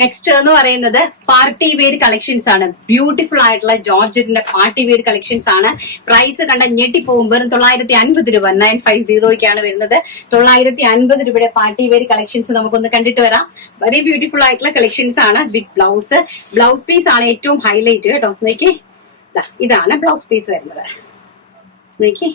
Next എന്ന് പറയുന്നത് party wear collections ആണ്. ബ്യൂട്ടിഫുൾ ആയിട്ടുള്ള ജോർജറ്റിന്റെ പാർട്ടി വെയർ കളക്ഷൻസ് ആണ്. പ്രൈസ് കണ്ട ഞെട്ടിപ്പോകും. വെറും 950 രൂപ 950 വരുന്നത്. 950 രൂപയുടെ പാർട്ടി വെയർ കളക്ഷൻസ് നമുക്കൊന്ന് കണ്ടിട്ട് വരാം. വെരി ബ്യൂട്ടിഫുൾ ആയിട്ടുള്ള കളക്ഷൻസ് ആണ്. വിത്ത് ബ്ലൗസ് പീസ് ആണ് ഏറ്റവും ഹൈലൈറ്റ് കേട്ടോ. നോക്കി, ഇതാണ് ബ്ലൗസ് പീസ് വരുന്നത്. നോക്കി,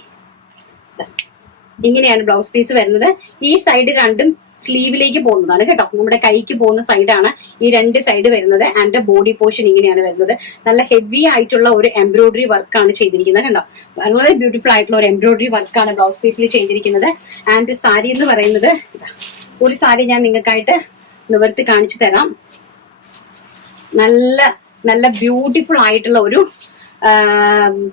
ഇങ്ങനെയാണ് ബ്ലൗസ് പീസ് വരുന്നത്. ഈ സൈഡ് രണ്ടും സ്ലീവിലേക്ക് പോകുന്നതാണ് കേട്ടോ. നമ്മുടെ കൈക്ക് പോകുന്ന സൈഡാണ് ഈ രണ്ട് സൈഡ് വരുന്നത്. ആൻഡ് ബോഡി പോർഷൻ ഇങ്ങനെയാണ് വരുന്നത്. നല്ല ഹെവി ആയിട്ടുള്ള ഒരു എംബ്രോയിഡറി വർക്കാണ് ചെയ്തിരിക്കുന്നത് കണ്ടോ. വളരെ ബ്യൂട്ടിഫുൾ ആയിട്ടുള്ള ഒരു എംബ്രോയിഡറി വർക്കാണ് ബ്ലൗസ് പീസിൽ ചെയ്തിരിക്കുന്നത്. ആൻഡ് സാരി എന്ന് പറയുന്നത്, ഒരു സാരി ഞാൻ നിങ്ങൾക്കായിട്ട് നിവർത്തി കാണിച്ചു തരാം. നല്ല ബ്യൂട്ടിഫുൾ ആയിട്ടുള്ള ഒരു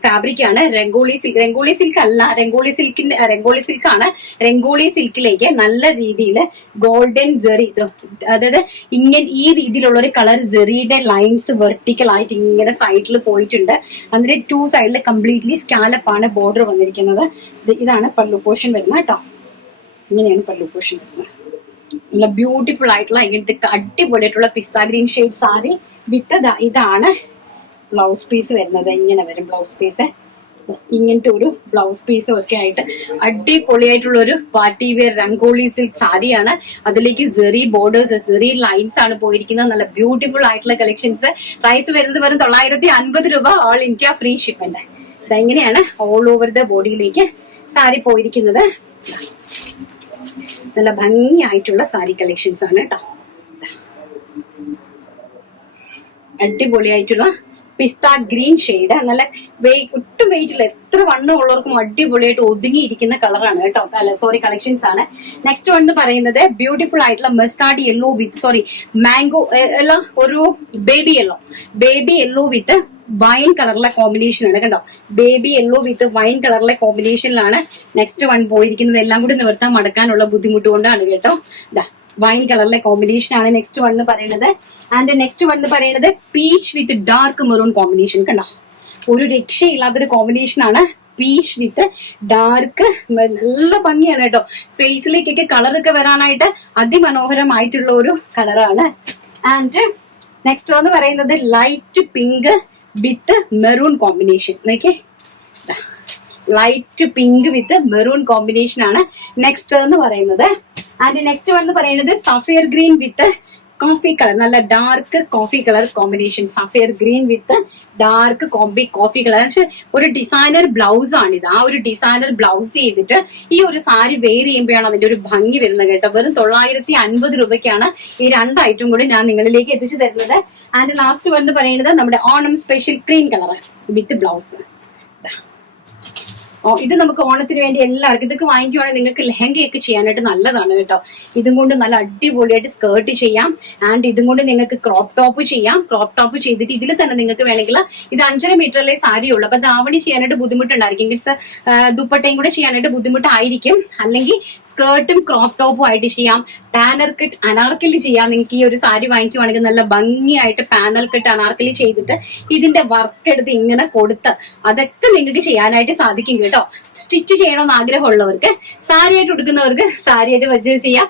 ഫാബ്രിക് ആണ്. രംഗോളി സിൽക്ക് അല്ല, രംഗോളി സിൽക്കാണ്. രംഗോളി സിൽക്കിലേക്ക് നല്ല രീതിയിൽ ഗോൾഡൻ ജെറി, അതായത് ഇങ്ങനെ ഈ രീതിയിലുള്ള ഒരു കളർ ജെറിയുടെ ലൈൻസ് വെർട്ടിക്കൽ ആയിട്ട് ഇങ്ങനെ സൈഡിൽ പോയിട്ടുണ്ട്. അതിന്റെ 2 സൈഡിൽ കംപ്ലീറ്റ്ലി സ്കാലപ്പാണ് ബോർഡർ വന്നിരിക്കുന്നത്. ഇതാണ് പല്ലു പോർഷൻ വരുന്നത് കേട്ടോ. ഇങ്ങനെയാണ് പല്ലു പോർഷൻ വരുന്നത്. നല്ല ബ്യൂട്ടിഫുൾ ആയിട്ടുള്ള ഇങ്ങനത്തെ അടിപൊളിയായിട്ടുള്ള പിസ്ത ഗ്രീൻ ഷെയ്ഡ് സാരി വിത്ത് ഇതാണ് ബ്ലൗസ് പീസ് വരുന്നത്. ഇങ്ങനെ വരും ബ്ലൗസ് പീസ്. ഇങ്ങനത്തെ ഒരു ബ്ലൗസ് പീസും ഒക്കെ ആയിട്ട് അടിപൊളിയായിട്ടുള്ള ഒരു പാർട്ടി വെയർ രംഗോളി സിൽക്ക് സാരിയാണ്. അതിലേക്ക് ജെറി ബോർഡേഴ്സ്, ജെറി ലൈൻസ് ആണ് പോയിരിക്കുന്നത്. നല്ല ബ്യൂട്ടിഫുൾ ആയിട്ടുള്ള കളക്ഷൻസ്. പ്രൈസ് വരുന്നത് വെറും 950 രൂപ. All India free shipment. ഇതെങ്ങനെയാണ് ഓൾ ഓവർ ദ ബോഡിയിലേക്ക് സാരി പോയിരിക്കുന്നത്. നല്ല ഭംഗിയായിട്ടുള്ള സാരി കളക്ഷൻസ് ആണ് കേട്ടോ. അടിപൊളിയായിട്ടുള്ള പിസ്ത ഗ്രീൻ ഷെയ്ഡ്. നല്ല ഒട്ടും വെയിറ്റില്ല, എത്ര വണ്ണം ഉള്ളവർക്കും അടിപൊളിയായിട്ട് ഒതുങ്ങിയിരിക്കുന്ന കളറാണ് കേട്ടോ. കളക്ഷൻസ് ആണ്. നെക്സ്റ്റ് വൺ എന്ന് പറയുന്നത് ബ്യൂട്ടിഫുൾ ആയിട്ടുള്ള മസ്റ്റാർഡ് യെല്ലോ വിത്ത് മാംഗോ എല്ലാം ഒരു ബേബി യെല്ലോ വിത്ത് വൈൻ കളറിലെ കോമ്പിനേഷൻ ആണ് കണ്ടോ. ബേബി യെല്ലോ വിത്ത് വൈൻ കളറിലെ കോമ്പിനേഷനിലാണ് നെക്സ്റ്റ് വൺ പോയിരിക്കുന്നത്. എല്ലാം കൂടി നിവർത്താൻ മടക്കാനുള്ള ബുദ്ധിമുട്ട് കൊണ്ടാണ് കേട്ടോ. വൈൻ കളറിലെ കോമ്പിനേഷൻ ആണ് നെക്സ്റ്റ് വൺ എന്ന് പറയുന്നത്. ആൻഡ് നെക്സ്റ്റ് വൺ എന്ന് പറയുന്നത് പീച്ച് വിത്ത് ഡാർക്ക് മെറൂൺ കോമ്പിനേഷൻ കണ്ടോ. ഒരു രക്ഷയില്ലാത്തൊരു കോമ്പിനേഷൻ ആണ്. പീച്ച് വിത്ത് ഡാർക്ക്, നല്ല ഭംഗിയാണ് കേട്ടോ. ഫേസിലേക്കൊക്കെ കളറൊക്കെ വരാനായിട്ട് അതിമനോഹരമായിട്ടുള്ള ഒരു കളറാണ്. ആൻഡ് നെക്സ്റ്റ് എന്ന് പറയുന്നത് light pink with maroon combination. നോക്കിയേ, light pink with maroon combination ആണ് നെക്സ്റ്റ് എന്ന് പറയുന്നത്. ആൻഡ് നെക്സ്റ്റ് വൺ എന്ന് പറയുന്നത് sapphire green with coffee colour, നല്ല dark coffee colour combination. Sapphire green with dark coffee colour. ഒരു ഡിസൈനർ ബ്ലൗസ് ആണിത്. ആ ഒരു ഡിസൈനർ ബ്ലൗസ് ചെയ്തിട്ട് ഈ ഒരു സാരി വെയർ ചെയ്യുമ്പോഴാണ് അതിന്റെ ഒരു ഭംഗി വരുന്നത് കേട്ടോ. വെറും 950 രൂപയ്ക്കാണ് ഈ രണ്ട് ഐറ്റം കൂടി ഞാൻ നിങ്ങളിലേക്ക് എത്തിച്ചു തരുന്നത്. ആൻഡ് ലാസ്റ്റ് വൺ എന്ന് പറയുന്നത് നമ്മുടെ Onam special cream colour with blouse. ഇത് നമുക്ക് ഓണത്തിന് വേണ്ടി എല്ലാവർക്കും ഇതൊക്കെ വാങ്ങിക്കുവാണെങ്കിൽ നിങ്ങൾക്ക് ലെഹങ്കയൊക്കെ ചെയ്യാനായിട്ട് നല്ലതാണ് കേട്ടോ. ഇതും കൊണ്ട് നല്ല അടിപൊളിയായിട്ട് സ്കേർട്ട് ചെയ്യാം. ആൻഡ് ഇതും കൊണ്ട് നിങ്ങൾക്ക് ക്രോപ്പ് ടോപ്പ് ചെയ്യാം. ക്രോപ്പ് ടോപ്പ് ചെയ്തിട്ട് ഇതിൽ തന്നെ നിങ്ങൾക്ക് വേണമെങ്കിൽ ഇത് 5.5 മീറ്ററിലെ സാരിയുള്ളൂ. അപ്പൊ ധാവണി ചെയ്യാനായിട്ട് ബുദ്ധിമുട്ടുണ്ടായിരിക്കും. മീൻസ് ദുപ്പട്ടയും കൂടെ ചെയ്യാനായിട്ട് ബുദ്ധിമുട്ടായിരിക്കും. അല്ലെങ്കിൽ സ്കേർട്ടും ക്രോപ്പ് ടോപ്പും ആയിട്ട് ചെയ്യാം. പാനൽ കട്ട് അനാർക്കലി ചെയ്യാം. നിങ്ങൾക്ക് ഈ ഒരു സാരി വാങ്ങിക്കുവാണെങ്കിൽ നല്ല ഭംഗിയായിട്ട് പാനൽ കട്ട് അനാർക്കലി ചെയ്തിട്ട് ഇതിന്റെ വർക്ക് എടുത്ത് ഇങ്ങനെ കൊടുത്ത് അതൊക്കെ നിങ്ങൾക്ക് ചെയ്യാനായിട്ട് സാധിക്കും കേട്ടോ. സ്റ്റിച്ച് ചെയ്യണമെന്ന് ആഗ്രഹമുള്ളവർക്ക്, സാരിയായിട്ട് ഉടുക്കുന്നവർക്ക് സാരിയായിട്ട് പർച്ചേസ് ചെയ്യാം.